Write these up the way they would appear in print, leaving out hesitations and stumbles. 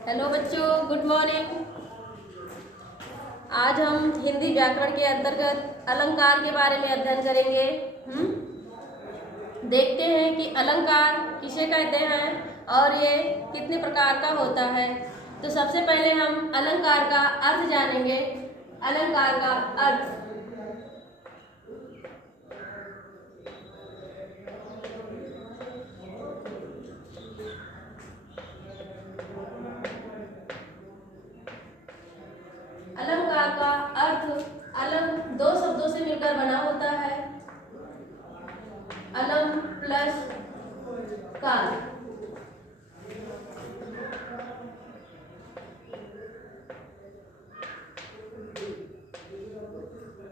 Hello बच्चों, good morning. आज हम हिंदी व्याकरण के अंतर्गत अलंकार के बारे में अध्ययन करेंगे। देखते हैं कि अलंकार किसे कहते हैं और ये कितने प्रकार का होता है। तो सबसे पहले हम अलंकार का अर्थ जानेंगे। अलंकार का अर्थ, अलंकार का अर्थ अलम दो शब्दों से मिलकर बना होता है। अलम प्लस कार।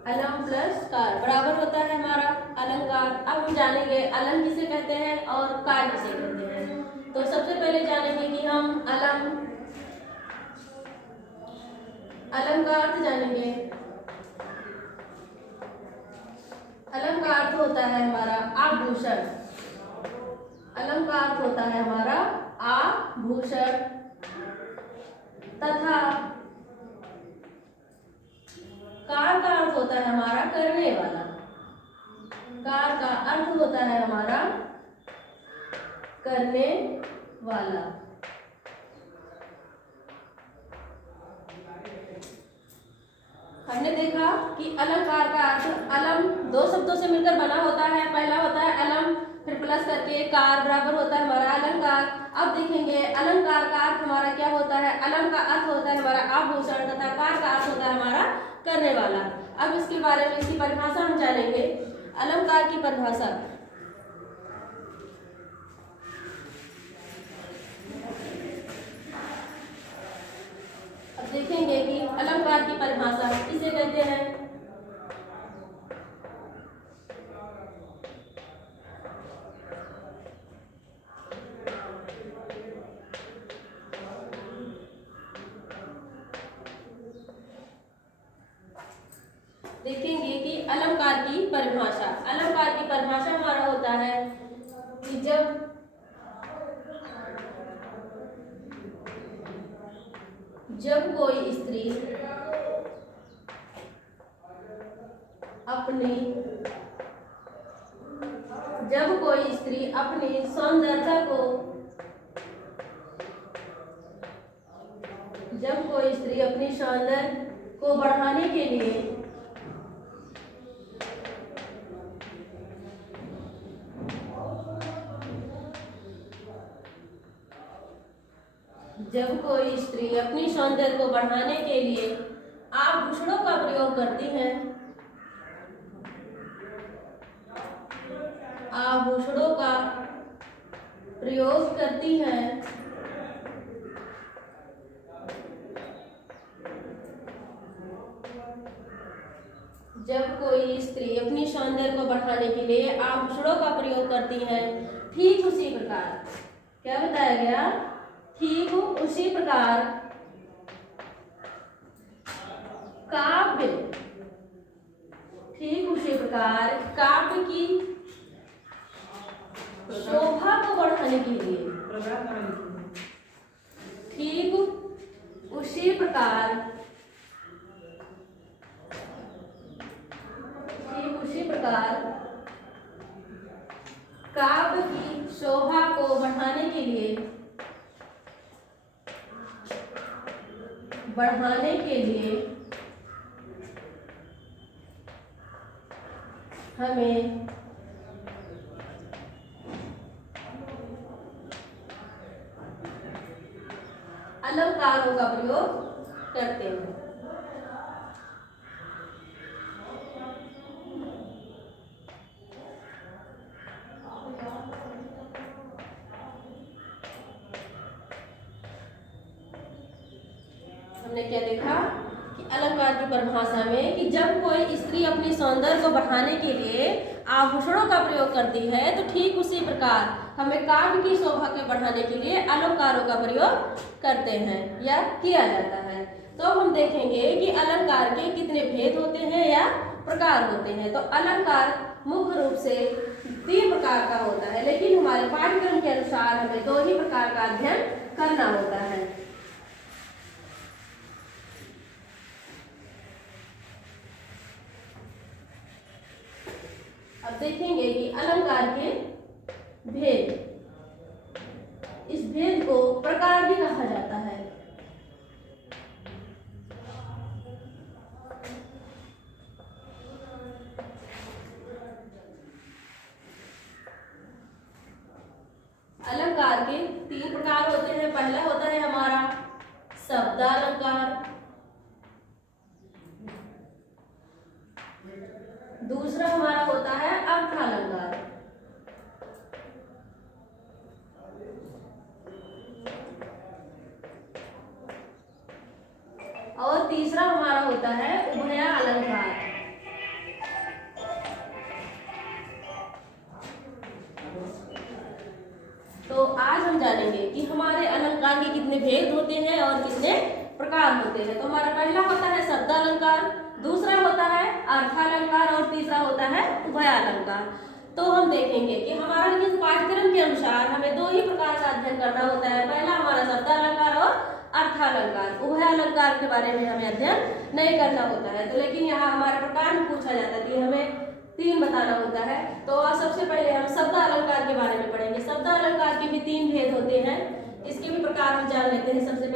अलम प्लस कार बराबर होता है हमारा अलंकार। अब हम जानेंगे अलम किसे कहते हैं और कार किसे कहते हैं। तो सबसे पहले जानेंगे कि हम अलम का अर्थ जानेंगे। अलम का अर्थ होता है हमारा आभूषण। अलम का अर्थ होता है हमारा आभूषण तथा कार का अर्थ होता है हमारा करने वाला। कार का अर्थ होता है हमारा करने वाला। हमने देखा कि अलंकार का अर्थ अलम दो शब्दों से मिलकर बना होता है। पहला होता है अलम, फिर प्लस करके कार बराबर होता है हमारा अलंकार। अब देखेंगे अलंकार का अर्थ हमारा क्या होता है। अलम का अर्थ होता है हमारा आभूषण तथा कार का अर्थ होता है हमारा करने वाला। अब इसके बारे में इसकी परिभाषा हम जानेंगे। अलंकार की परिभाषा, अब देखेंगे कि अलंकार की परिभाषा किसे कहते हैं। देखेंगे कि अलंकार की परिभाषा, अलंकार की परिभाषा हमारा होता है कि जब कोई स्त्री अपनी सौंदर्यता को, जब कोई स्त्री अपनी सौंदर्य को बढ़ाने के लिए अपनी सौंदर्य को बढ़ाने के लिए आभूषणों का प्रयोग करती है, आभूषणों का प्रयोग करती है, जब कोई स्त्री अपनी सौंदर्य को बढ़ाने के लिए आभूषणों का प्रयोग करती है, ठीक उसी प्रकार, क्या बताया गया, ठीक उसी प्रकार काव्य, ठीक उसी प्रकार काव्य की शोभा को बढ़ाने के लिए, ठीक उसी प्रकार, ठीक उसी प्रकार काव्य की शोभा को बढ़ाने के लिए, हमें अलंकारों का प्रयोग करते हैं। हमने क्या देखा कि अलंकार की परिभाषा में कि जब कोई स्त्री अपनी सौंदर्य को बढ़ाने के लिए आभूषणों का प्रयोग करती है, तो ठीक उसी प्रकार हमें काव्य की शोभा के बढ़ाने के लिए अलंकारों का प्रयोग करते हैं या किया जाता है। तो हम देखेंगे कि अलंकार के कितने भेद होते हैं या प्रकार होते हैं। तो अलंकार मुख्य रूप से 3 प्रकार का होता है, लेकिन हमारे पाठ्यक्रम के अनुसार हमें 2 ही प्रकार का अध्ययन करना होता है। देखेंगे कि अलंकार के भेद, इस भेद को प्रकार भी कहा जाता है। अलंकार के 3 प्रकार होते हैं। पहला होता है हमारा शब्दालंकार, दूसरा हमारा होता है अर्थालंकार, और तीसरा हमारा होता है उभयालंकार। तो आज हम जानेंगे कि हमारे अलंकार के कितने भेद होते हैं और कितने प्रकार होते हैं। तो हमारा पहला होता है शब्दालंकार, दूसरा होता है अर्थालंकार और तीसरा होता है उभयालंकार। तो हम देखेंगे कि हमारा इस पाठ्यक्रम के अनुसार हमें 2 ही प्रकार का अध्ययन करना होता है। पहला हमारा शब्दालंकार और अर्थालंकार। उभयालंकार के बारे में हमें अध्ययन नहीं करना होता है। तो लेकिन यहाँ हमारे प्रकार में पूछा जाता है कि हमें 3 बताना होता है। तो सबसे पहले हम शब्दालंकार के बारे में पढ़ेंगे। शब्दालंकार के भी 3 भेद होते हैं, इसके भी प्रकार हम जान लेते हैं। सबसे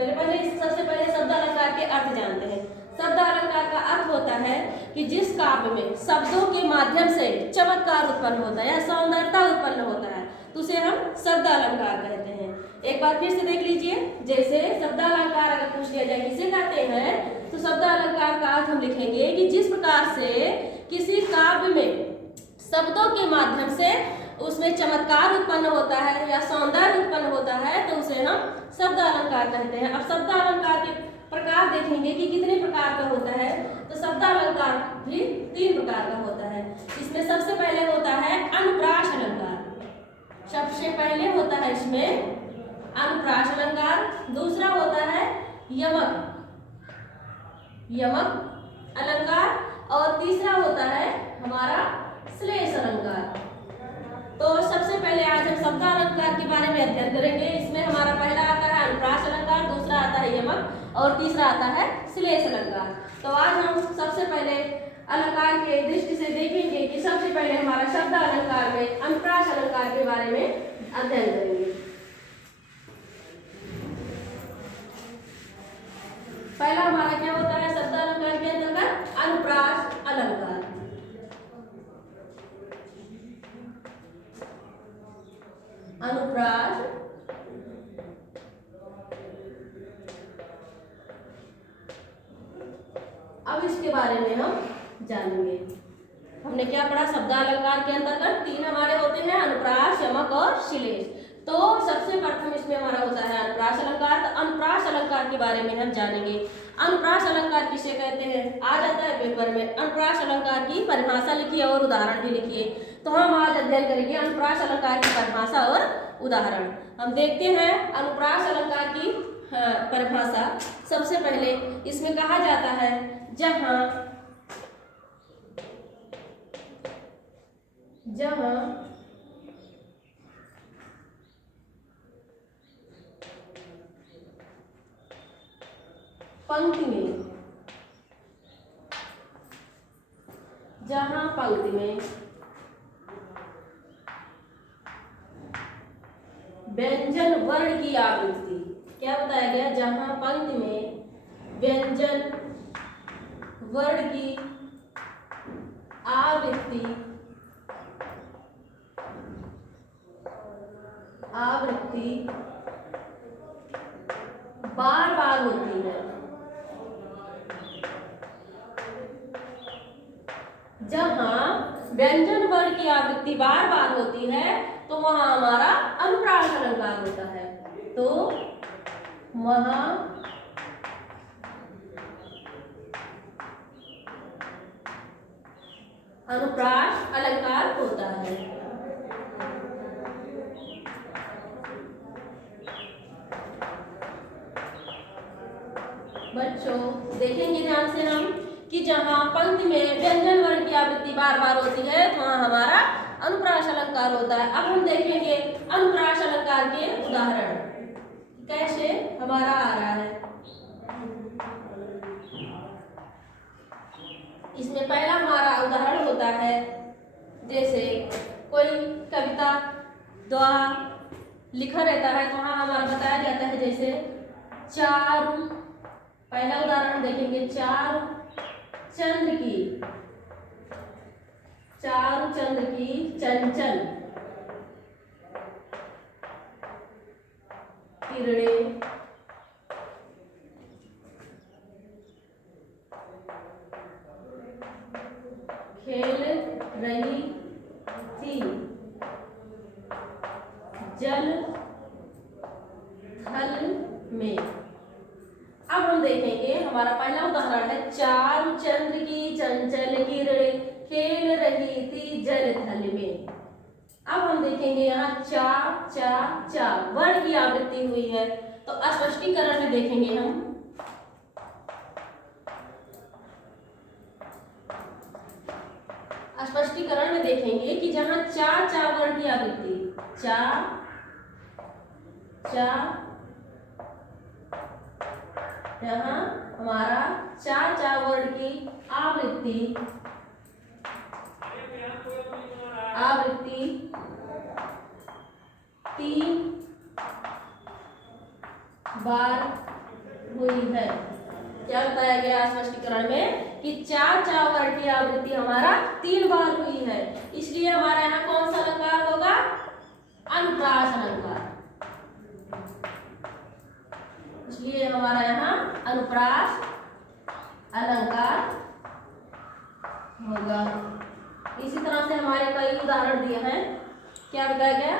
पहले शब्दालंकार के अर्थ जानते हैं। शब्दालंकार का अर्थ होता है कि जिस काव्य में शब्दों के माध्यम से चमत्कार उत्पन्न होता है या सौंदर्यता उत्पन्न होता है तो उसे हम शब्दालंकार कहते हैं। एक बार फिर से देख लीजिए, जैसे शब्दालंकार अगर पूछ लिया जाए किसे कहते हैं, तो शब्दालंकार का अर्थ हम लिखेंगे कि जिस प्रकार से किसी काव्य में शब्दों के माध्यम से उसमें चमत्कार उत्पन्न होता है या सौंदर्य उत्पन्न होता है तो उसे हम शब्दालंकार कहते हैं। अब शब्दालंकार के प्रकार देखेंगे कि कितने प्रकार का होता है। तो शब्दालंकार भी 3 प्रकार का होता है। इसमें सबसे पहले होता है अनुप्रास अलंकार। सबसे पहले होता है इसमें अनुप्रास अलंकार, दूसरा होता है यमक अलंकार और तीसरा होता है हमारा श्लेष अलंकार। तो सबसे पहले आज हम शब्दालंकार के बारे में अध्ययन करेंगे। इसमें हमारा पहला आता है अनुप्रास अलंकार, दूसरा आता है यमक और तीसरा आता है श्लेष अलंकार। तो आज हम सबसे पहले अलंकार के दृष्टि से देखेंगे कि सबसे पहले हमारा शब्दालंकार में अनुप्रास अलंकार के बारे में अध्ययन करेंगे। पहला हमारा क्या होता है शब्दालंकार के अंतर्गत अनुप्रास अलंकार। अनुप्रास अब इसके बारे में हम जानेंगे। हमने क्या पढ़ा, शब्दालंकार के अंतर्गत 3 हमारे होते हैं, अनुप्रास, यमक और श्लेष। तो सबसे प्रथम इसमें हमारा होता है अनुप्रास अलंकार। तो अनुप्रास अलंकार के बारे में हम जानेंगे। अनुप्रास अलंकार किसे कहते हैं, आ जाता है पेपर में। अनुप्रास अलंकार की परिभाषा लिखिए और उदाहरण भी लिखिए। तो हम आज अध्ययन करेंगे अनुप्रास अलंकार की परिभाषा और उदाहरण। हम देखते हैं अनुप्रास अलंकार की परिभाषा। सबसे पहले इसमें कहा जाता है जहां पंक्ति में व्यंजन वर्ण की आवृत्ति, क्या बताया गया, जहां पंक्ति में व्यंजन वर्ण की आवृत्ति बार बार होती है। जहां व्यंजन वर्ण की आवृत्ति बार बार होती है तो वहां हमारा अनुप्रास अलंकार होता है। तो वहां अनुप्रास अलंकार होता है। बच्चों देखेंगे ध्यान से हम कि जहां पंक्ति में व्यंजन वर्ण की आवृत्ति बार बार होती है तो वहां हमारा अनुप्रास अलंकार होता है। अब हम देखेंगे अनुप्रास अलंकार के उदाहरण कैसे हमारा आ रहा है। इसमें पहला हमारा उदाहरण होता है जैसे कोई कविता दोहा लिखा रहता है तो वहाँ हमारा बताया जाता है, जैसे चारु, पहला उदाहरण देखेंगे, चारु चंद्र की, चारु चंद्र की चंचल किरणें खेल रही थी जल थल में। अब हम देखेंगे हमारा पहला उदाहरण है, चारु चंद्र की चंचल किरणें खेल रही थी जल थल में। अब हम देखेंगे यहाँ चा चा चा वर्ण की आवृत्ति हुई है, तो स्पष्टीकरण में देखेंगे हम। स्पष्टीकरण में देखेंगे कि जहां चा चा वर्ण की आवृत्ति, चा चा, यहाँ हमारा चा चा वर्ण की आवृत्ति आवृत्ति 3 बार हुई है। क्या बताया गया स्पष्टीकरण में कि चा चा वर्ण की आवृत्ति हमारा 3 बार हुई है, इसलिए हमारा यहाँ कौन सा अलंकार होगा, अनुप्रास अलंकार। इसलिए हमारा यहाँ अनुप्रास अलंकार होगा। इसी तरह से हमारे कई उदाहरण दिए हैं। क्या बताया गया,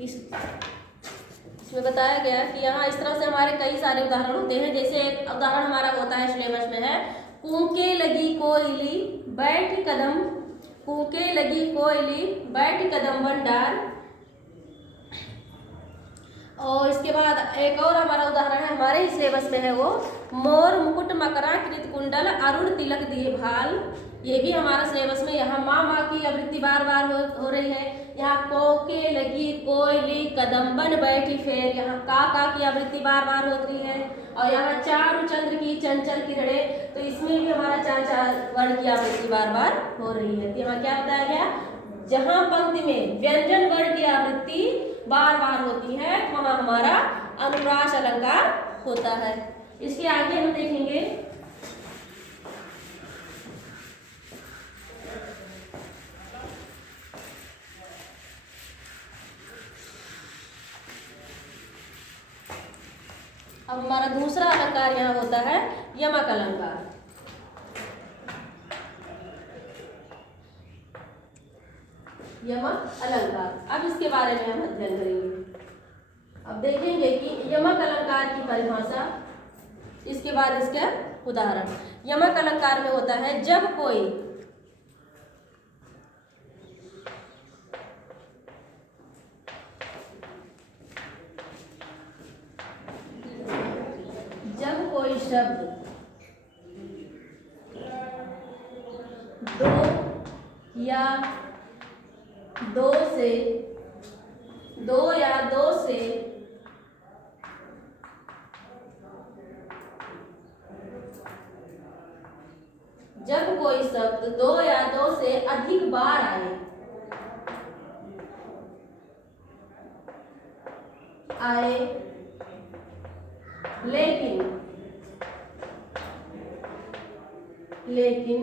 इसमें बताया गया कि यहाँ इस तरह से हमारे कई सारे उदाहरण होते हैं। जैसे एक उदाहरण हमारा होता है, सिलेबस में है, कूके लगी कोयली बैठ कदम, कूके लगी कोयली बैठ कदम बन डाल। और इसके बाद एक और हमारा उदाहरण है, हमारे ही सिलेबस में है वो, मोर मुकुट मकरा कृत कुंडल अरुण तिलक दिए भाल। ये भी हमारा सिलेबस में, यहाँ माँ माँ की आवृत्ति बार बार हो रही है। यहाँ कोके लगी कोयली कदम बन बैठी फेर, यहाँ का की आवृत्ति बार बार हो रही है। और यहाँ चारु चंद्र की चंचल किरणें, तो इसमें भी हमारा चार चार वर्ण की आवृत्ति बार बार हो रही है। तो यहाँ क्या बताया गया, जहाँ पंक्ति में व्यंजन वर्ण की आवृत्ति बार बार होती है तो वहाँ हमारा अनुप्रास अलंकार होता है। इसके आगे हम देखेंगे, अब हमारा दूसरा अलंकार यहाँ होता है यमक अलंकार। यमक अलंकार, अब इसके बारे में हम अध्ययन करेंगे। अब देखेंगे कि यमक अलंकार की परिभाषा, इसके बाद इसका उदाहरण। यमक अलंकार में होता है, जब कोई शब्द दो या दो से जब कोई शब्द दो या दो से अधिक बार आए लेकिन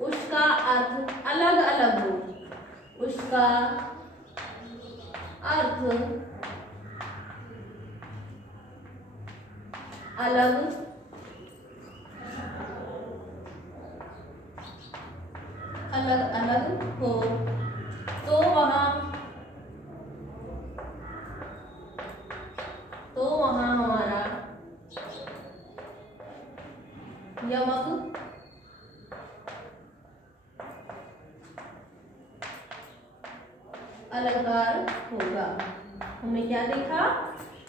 उसका अर्थ अलग अलग हो, उसका अर्थ अलग अलग हो, तो वहाँ हमारा यमक अलंकार होगा। हमने क्या देखा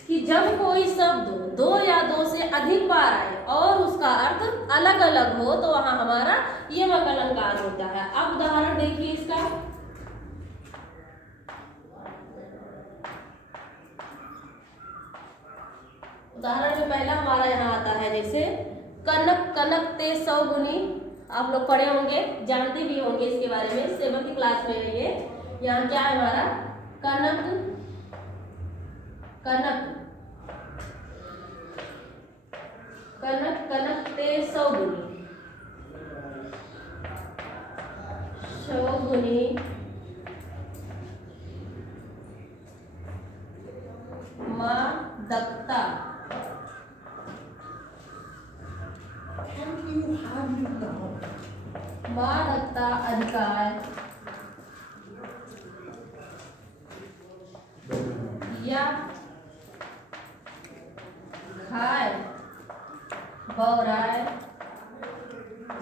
कि जब कोई शब्द दो या दो से अधिक बार आए और उसका अर्थ अलग अलग हो तो वहां हमारा यमक अलंकार होता है। अब उदाहरण देखिए इसका, उदाहरण में पहला हमारा यहाँ आता है जैसे कनक कनक ते 100 गुनी। आप लोग पढ़े होंगे, जानते भी होंगे इसके बारे में, 7th क्लास में है ये। यहाँ क्या है हमारा, कनक कनक कनक कनक ते 100 गुनी, 100 गुनी मादकता। मादकता अधिकार या खाए बौराए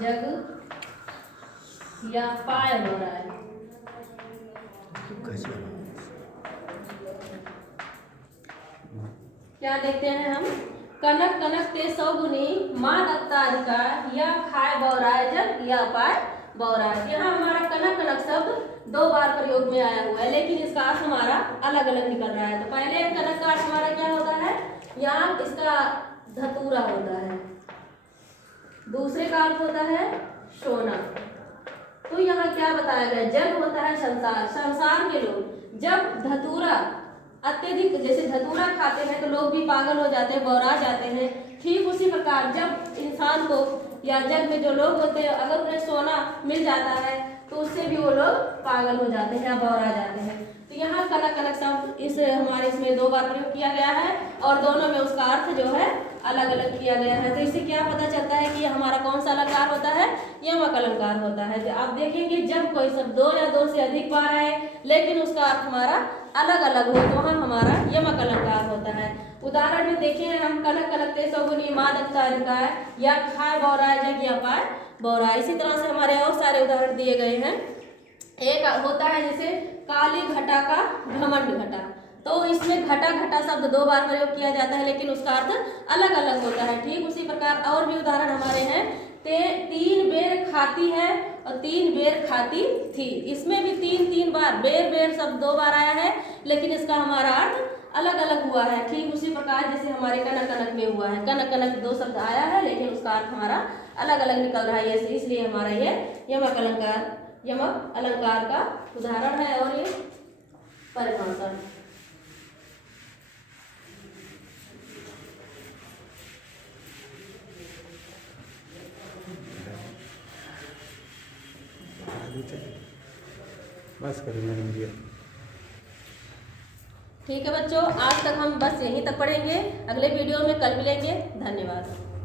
जग या पाए बौराए। क्या देखते हैं हम, कनक कनक ते 100 गुनी मादकता अधिकार या खाए बौराए जग या पाए बौराए। यहाँ हमारा कनक कनक शब्द 2 बार प्रयोग में आया हुआ है, लेकिन इसका अर्थ हमारा अलग अलग निकल रहा है। तो पहले कनक का अर्थ हमारा क्या होता है, यहाँ इसका धतूरा होता है, दूसरे का अर्थ होता है सोना। तो यहाँ क्या बताया गया, जग होता है संसार, संसार के लोग जब धतूरा अत्यधिक जैसे धतूरा खाते हैं तो लोग भी पागल हो जाते हैं, बौरा जाते हैं। ठीक उसी प्रकार जब इंसान को या जग में जो लोग होते हैं अगर उन्हें सोना मिल जाता है तो उससे भी वो लोग पागल हो जाते हैं या बौरा जाते हैं। तो यहाँ कनक कनक शब्द इस हमारे इसमें 2 बार प्रयोग किया गया है और दोनों में उसका अर्थ जो है अलग अलग किया गया है। तो इससे क्या पता चलता है कि हमारा कौन सा अलंकार होता है, यमक अलंकार होता है। तो आप देखेंगे जब कोई शब्द 2 या 2 से अधिक बार आए लेकिन उसका अर्थ हमारा अलग अलग हो तो वहाँ हमारा यमक अलंकार होता है। उदाहरण में देखे हैं हम, कनक कनक ते 100 गुनी मादकता अधिकार या खाए बौराए जग या पाए बौराए। इसी तरह से हमारे और सारे उदाहरण दिए गए हैं। एक होता है जैसे काली घटा का घमंड घटा, तो इसमें घटा घटा शब्द 2 बार प्रयोग किया जाता है लेकिन उसका अर्थ अलग अलग होता है। ठीक उसी प्रकार और भी उदाहरण हमारे हैं, ते 3 बेर खाती है और 3 बेर खाती थी। इसमें भी 3 बार बेर बेर शब्द 2 बार आया है लेकिन इसका हमारा अर्थ अलग अलग हुआ है। ठीक उसी प्रकार जैसे हमारे कनक कनक में हुआ है, कनक कनक 2 शब्द आया है लेकिन उसका अर्थ हमारा अलग अलग निकल रहा है, इसलिए हमारा ये यमक अलंकार का उदाहरण है और ये परिभाषा। बस करेंगे। ठीक है बच्चों, आज तक हम बस यहीं तक पढ़ेंगे, अगले वीडियो में कल मिलेंगे। धन्यवाद।